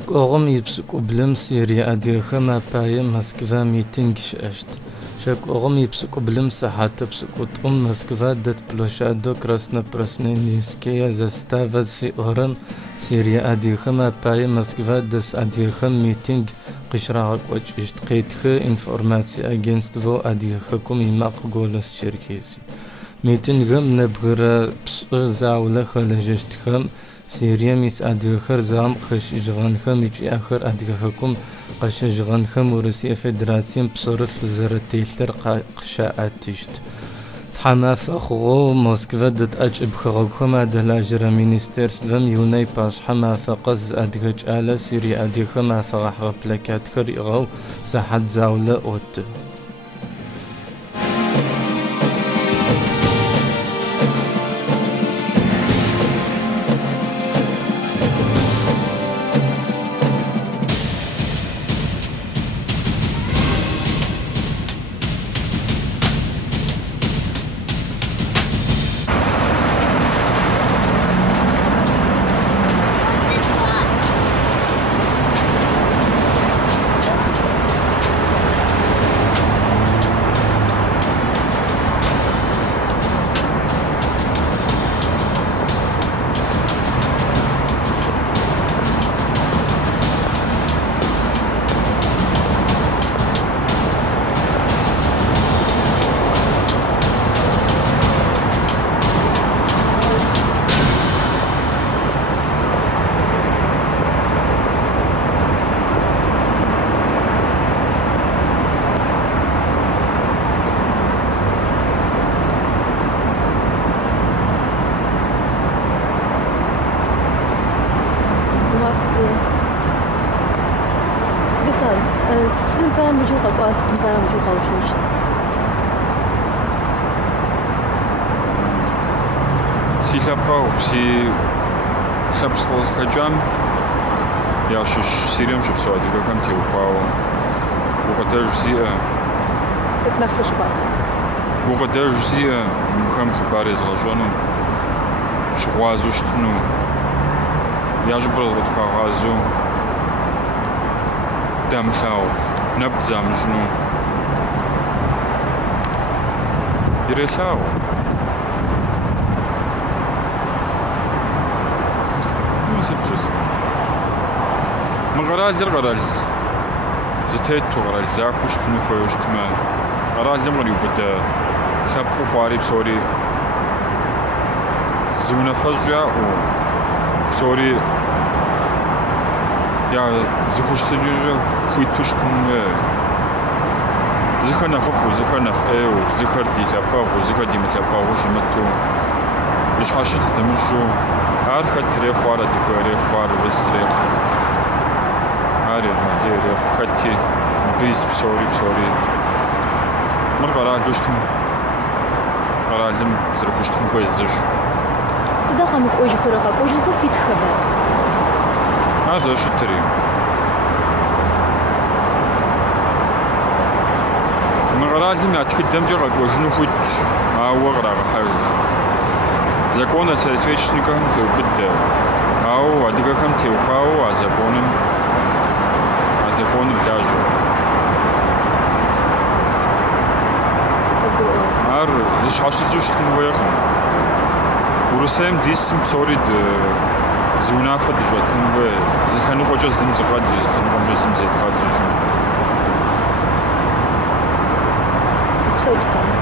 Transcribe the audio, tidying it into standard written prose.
شكوغم يبسكو بلم سيريا أديخم أبايا مسكفا ميتنج شاشت شكوغم يبسكو بلم ساحات بسكو تقوم مسكفا دت بلوشادو كراسنا برسنينيسكيا زستافز في أورم سيريا أديخم أبايا مسكفا دس أديخم ميتنج قشراغك وجشت قيتخ إنفورماتي أجينست فو أديخكم يماق غولس شركيسي ميتنغم نبغرا بسغزاولة خلجشتخم سيريا ميس أديخر زام خش جغانخم يجي آخر أديخكم قش جغانخم ورسيا فدراسيم بصرف زرتيلر قشاعتيشت تحما فخو موسكفا دت أجب خغوكم أدلاجر مينيستيرس دم يوناي باش حما فقز أديخج آلا سيريا أديخم أفغح غبلكات خريغو ساحت زاولة أوت Si خبز خجام يا شش سيريم شو بسوي دقيقة كم تيو باو وقدر جزيء تتنفس شباب وقدر جزيء مخم خباري زغجانو شغوازو شتنو ياجبر الغدقا غازو دم خاو نبت زامجنو يريخاو غرال زتيتو غرال زاكوش تنفوش تما غرال لمغني وبدا خبقو خواري بسوري زونا فجأة و بسوري يا زخوش تجيجا خويتوش تنوى زخنا خفو زخنا خايو زخر دي لاباغ وزخر دي متلاباغ وشمتو لش حاشت تمشو هارخت تري خوارا ديكوري خوار وسريخ هاري خاتي بيس بسوري مر قرال دوشتم قرالم زرقوشتم كويزج صدقا مكوجي خرقا كوجي خفيت خبر هذا شو تري مر قرالم يتقدم جرا كوجنو فوت هو غرا حاج زكونا تسويشنكم بدا او اديكم تيوخاو ازكونم زكون الجاجو ار زش حاشتوش تنويخم ورسام ديسم بصوري زونافة دجوات زخانو خوجا زم زغاد زخانو خوجا زم زيت غاد جوجو بصوري